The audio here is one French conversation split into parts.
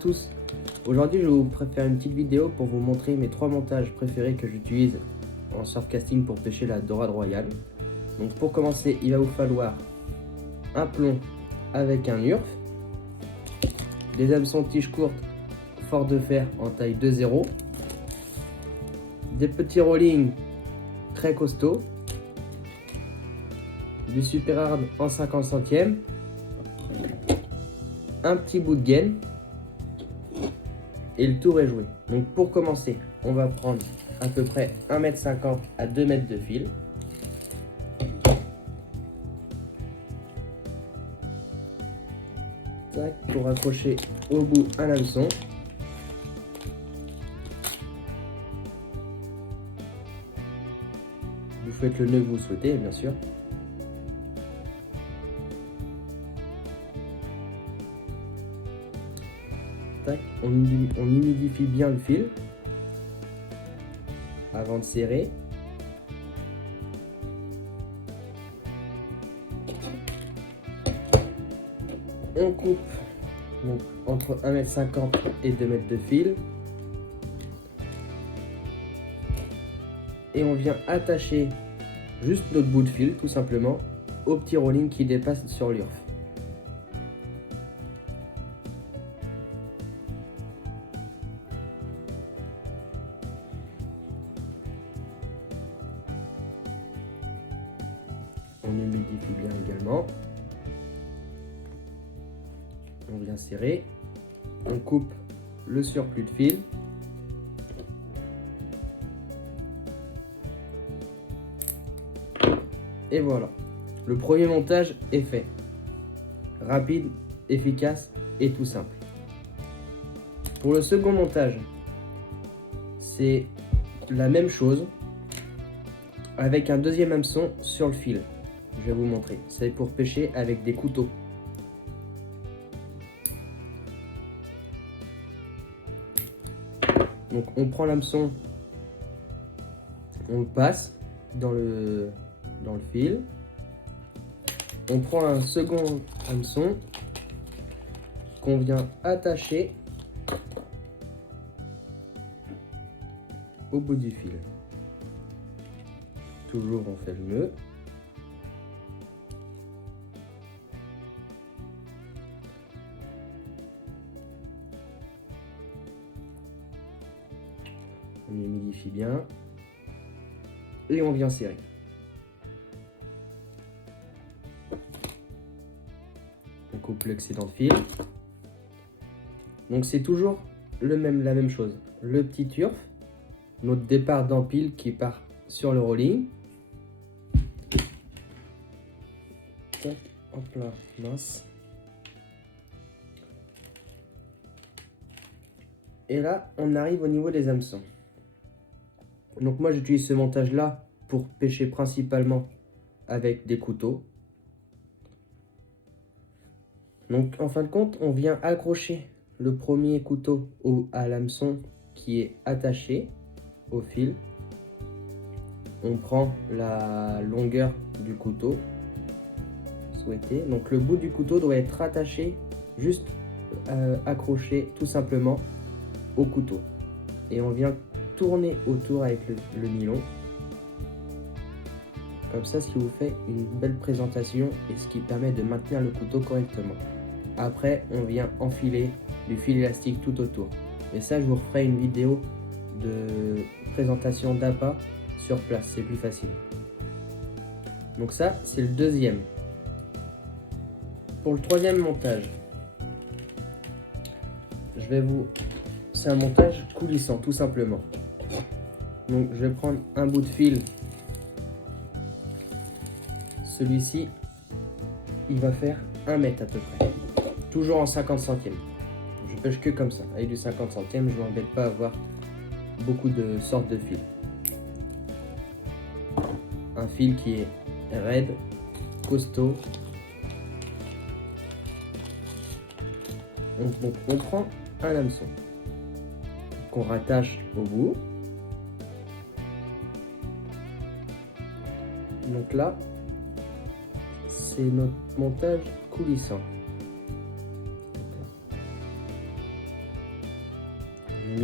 tous. Aujourd'hui je vais vous faire une petite vidéo pour vous montrer mes 3 montages préférés que j'utilise en surfcasting pour pêcher la dorade royale. Donc pour commencer, il va vous falloir un plomb avec un urf, des hameçons tige courte fort de fer en taille 2-0, des petits rollings très costauds, du super hard en 50 centièmes, un petit bout de gaine et le tour est joué. Donc pour commencer, on va prendre à peu près 1,50 m à 2 mètres de fil. Tac, pour accrocher au bout un hameçon. Vous faites le nœud que vous souhaitez, bien sûr. Tac, on humidifie bien le fil avant de serrer. On coupe donc entre 1,50 m et 2 mètres de fil. Et on vient attacher juste notre bout de fil, tout simplement, au petit rolling qui dépasse sur l'urf. On humidifie bien également. On vient serrer. On coupe le surplus de fil. Et voilà, le premier montage est fait. Rapide, efficace et tout simple. Pour le second montage, c'est la même chose avec un deuxième hameçon sur le fil. Je vais vous montrer. C'est pour pêcher avec des couteaux. Donc on prend l'hameçon, on le passe dans le fil. On prend un second hameçon qu'on vient attacher au bout du fil. Toujours on fait le nœud. On humidifie bien et on vient serrer. On coupe l'excédent de fil. Donc c'est toujours la même chose. Le petit turf, notre départ d'empile qui part sur le rolling. Tac, hop là, mince. Et là, on arrive au niveau des hameçons. Donc moi j'utilise ce montage là pour pêcher principalement avec des couteaux. Donc en fin de compte, on vient accrocher le premier couteau à l'hameçon qui est attaché au fil. On prend la longueur du couteau souhaité. Donc le bout du couteau doit être attaché, juste accroché tout simplement au couteau. Et on vient tourner autour avec le nylon. Comme ça, ce qui vous fait une belle présentation et ce qui permet de maintenir le couteau correctement. Après, on vient enfiler du fil élastique tout autour. Et ça, je vous referai une vidéo de présentation d'appât sur place, c'est plus facile. Donc ça, c'est le deuxième. Pour le troisième montage, c'est un montage coulissant, tout simplement. Donc je vais prendre un bout de fil. Celui-ci, il va faire 1 mètre à peu près. Toujours en 50 centièmes. Je pêche que comme ça. Avec du 50 centièmes, je ne m'embête pas à avoir beaucoup de sortes de fils. Un fil qui est raide, costaud. Donc on prend un hameçon qu'on rattache au bout. Donc là, c'est notre montage coulissant.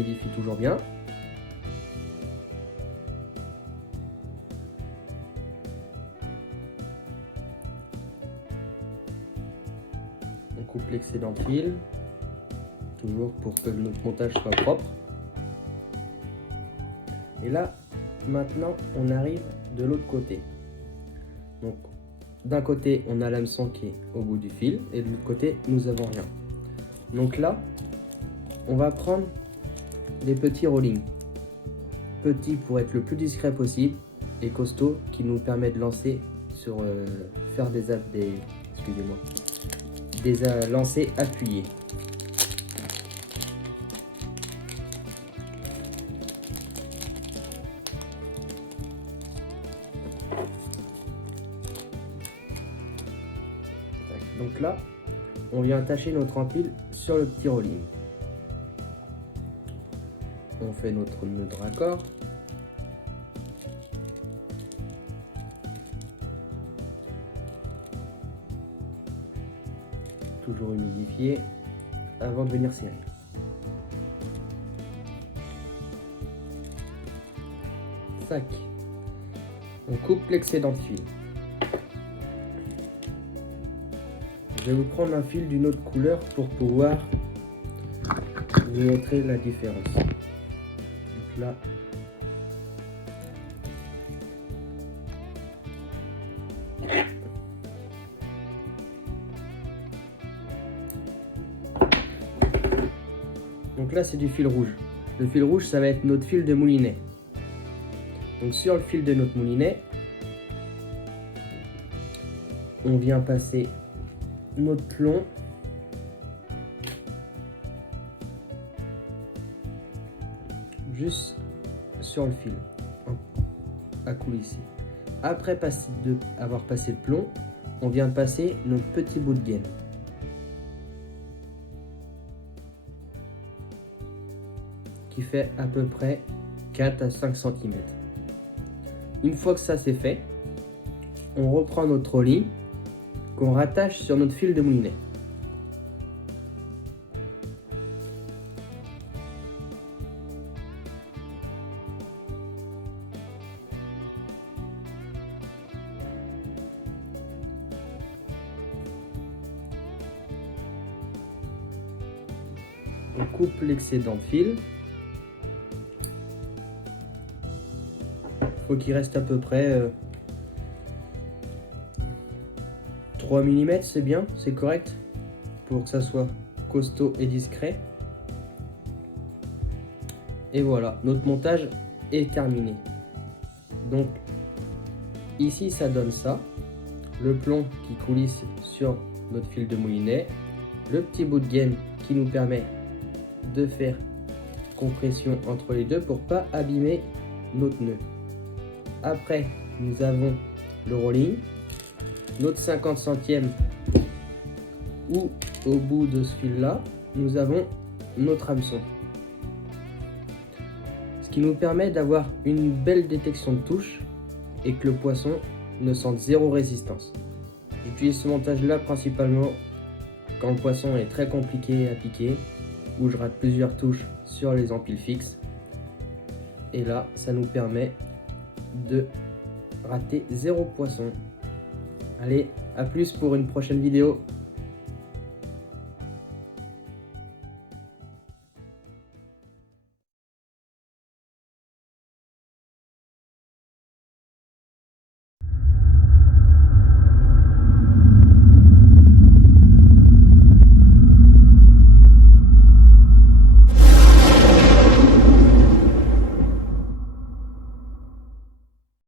humidifie toujours bien. On coupe l'excédent de fil, toujours pour que notre montage soit propre. Et là, maintenant, on arrive de l'autre côté. Donc, d'un côté, on a l'hameçon qui est au bout du fil, et de l'autre côté, nous avons rien. Donc là, on va prendre des petits rollings. Petits pour être le plus discret possible, et costaud qui nous permet de lancer sur faire des lancers appuyés. Donc là, on vient attacher notre empile sur le petit rolling. On fait notre nœud de raccord. Toujours humidifié avant de venir serrer. Sac. On coupe l'excédent de fil. Je vais vous prendre un fil d'une autre couleur pour pouvoir vous montrer la différence. Donc là, c'est du fil rouge. Le fil rouge, ça va être notre fil de moulinet. Donc sur le fil de notre moulinet, on vient passer notre plomb juste sur le fil à coulisser. Après avoir passé le plomb, on vient passer notre petit bout de gaine. Qui fait à peu près 4 à 5 cm. Une fois que ça c'est fait, on reprend notre rolling qu'on rattache sur notre fil de moulinet. On coupe l'excédent de fil. Faut qu'il reste à peu près 3 mm, c'est bien, c'est correct pour que ça soit costaud et discret. Et voilà, notre montage est terminé. Donc ici ça donne ça, le plomb qui coulisse sur notre fil de moulinet, le petit bout de gaine qui nous permet de faire compression entre les deux pour pas abîmer notre nœud. Après, nous avons le rolling, notre 50 centièmes où au bout de ce fil là, nous avons notre hameçon. Ce qui nous permet d'avoir une belle détection de touche et que le poisson ne sente zéro résistance. J'utilise ce montage là principalement quand le poisson est très compliqué à piquer, où je rate plusieurs touches sur les empiles fixes. Et là, ça nous permet de rater zéro poisson. Allez, à plus pour une prochaine vidéo.